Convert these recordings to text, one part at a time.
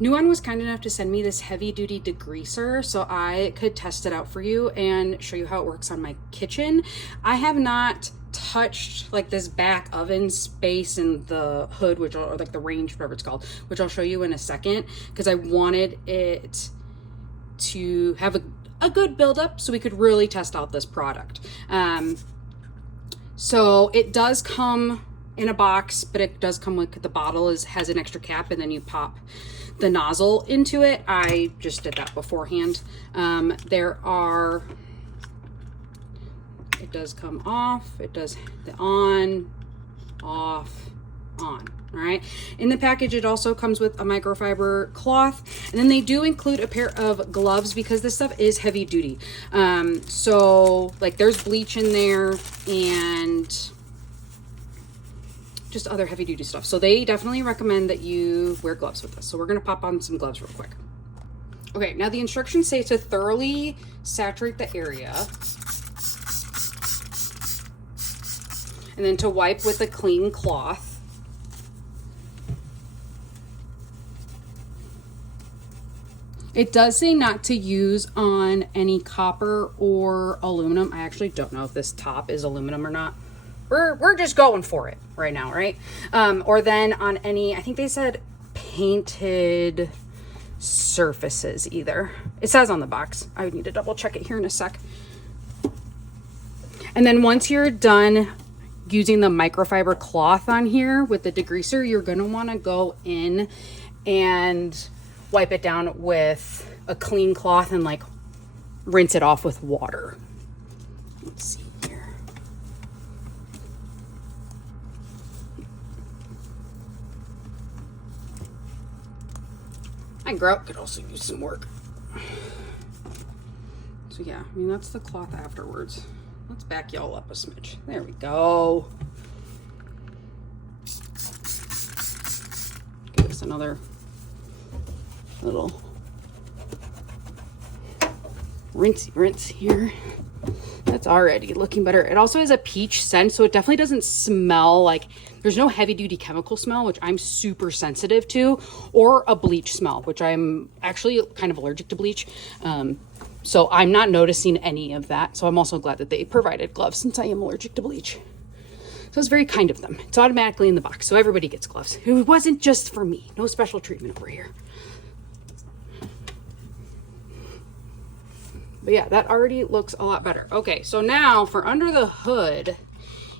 NUAN was kind enough to send me this heavy duty degreaser so I could test it out for you and show you how it works on my kitchen. I have not touched like this back oven space and the hood, which or like the range, whatever it's called, which I'll show you in a second, because I wanted it to have a good buildup so we could really test out this product. So it does come in a box, but it does come with the bottle has an extra cap, and then you pop the nozzle into it. I just did that beforehand. It does come off, it does the on, off, on. All right. In the package, it also comes with a microfiber cloth, and then they do include a pair of gloves because this stuff is heavy duty. So like there's bleach in there and just other heavy duty stuff. So they definitely recommend that you wear gloves with this. So we're going to pop on some gloves real quick. Okay. Now the instructions say to thoroughly saturate the area and then to wipe with a clean cloth. It does say not to use on any copper or aluminum. I actually don't know if this top is aluminum or not. We're just going for it right now, right? Or then on any, I think they said painted surfaces either. It says on the box. I would need to double check it here in a sec. And then once you're done using the microfiber cloth on here with the degreaser, you're gonna wanna go in and wipe it down with a clean cloth and like rinse it off with water. Let's see here. My grout could also use some work. So yeah, I mean, that's the cloth afterwards. Let's back y'all up a smidge. There we go. Give this another little rinse here. That's already looking better. It also has a peach scent, so it definitely doesn't smell like, there's no heavy duty chemical smell, which I'm super sensitive to, or a bleach smell, which I'm actually kind of allergic to bleach. So I'm not noticing any of that. So I'm also glad that they provided gloves since I am allergic to bleach. So it's very kind of them. It's automatically in the box, so everybody gets gloves. It wasn't just for me. No special treatment over here. But yeah, that already looks a lot better. Okay, so now for under the hood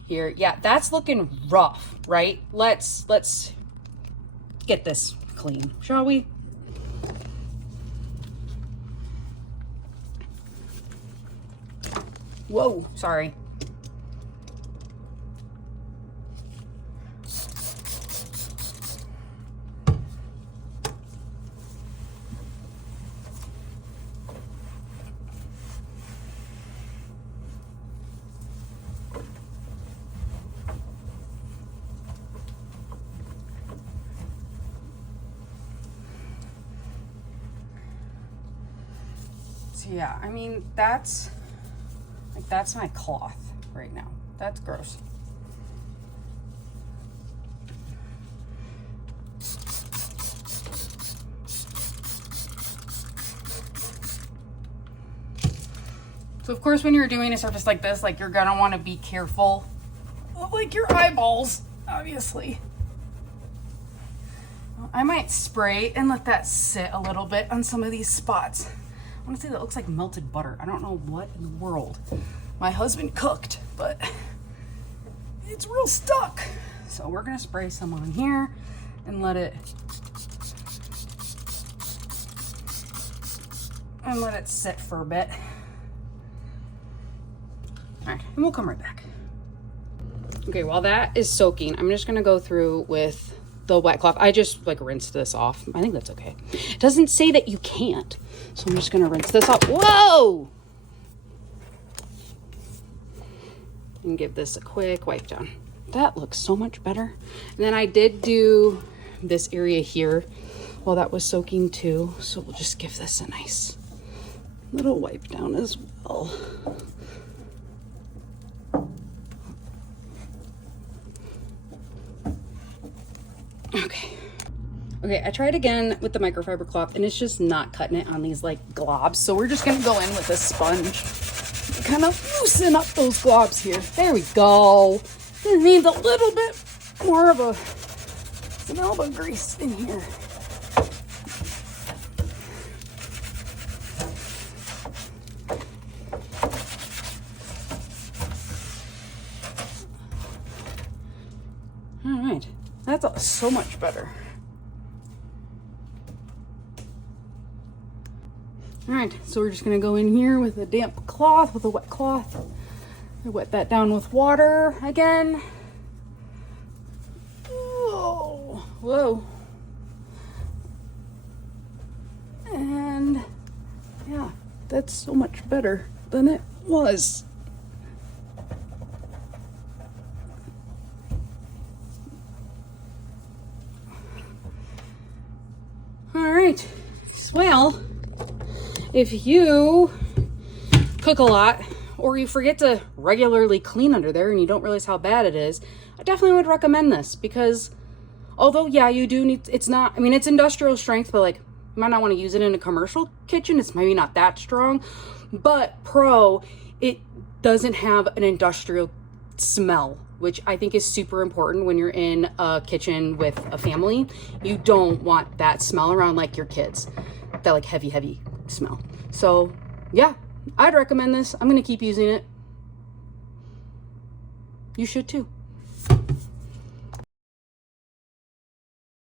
here, yeah, that's looking rough, right? Let's get this clean, shall we? Whoa, sorry. So yeah, I mean, that's my cloth right now. That's gross. So of course, when you're doing a surface like this, like you're gonna want to be careful of like your eyeballs, obviously. I might spray and let that sit a little bit on some of these spots. Honestly, that looks like melted butter. I don't know what in the world my husband cooked, but it's real stuck. So we're gonna spray some on here and let it sit for a bit. All right, and we'll come right back. Okay, while that is soaking, I'm just gonna go through with the wet cloth. I just like rinsed this off. I think that's okay. It doesn't say that you can't. So I'm just gonna rinse this off. Whoa! And give this a quick wipe down. That looks so much better. And then I did do this area here while that was soaking too. So we'll just give this a nice little wipe down as well. Okay. Okay, I tried again with the microfiber cloth and it's just not cutting it on these like globs. So we're just gonna go in with a sponge. Kind of loosen up those globs here. There we go. This needs a little bit more of a smell of grease in here. All right, that's so much better. All right, so we're just gonna go in here with a damp cloth, with a wet cloth. I wet that down with water again. Whoa, whoa. And yeah, that's so much better than it was. All right, well, if you cook a lot or you forget to regularly clean under there and you don't realize how bad it is, I definitely would recommend this because although, yeah, you do need, it's not, I mean, it's industrial strength, but like, you might not want to use it in a commercial kitchen. It's maybe not that strong, but it doesn't have an industrial smell, which I think is super important when you're in a kitchen with a family. You don't want that smell around like your kids, that like heavy smell. So yeah, I'd recommend this. I'm gonna keep using it. You should too.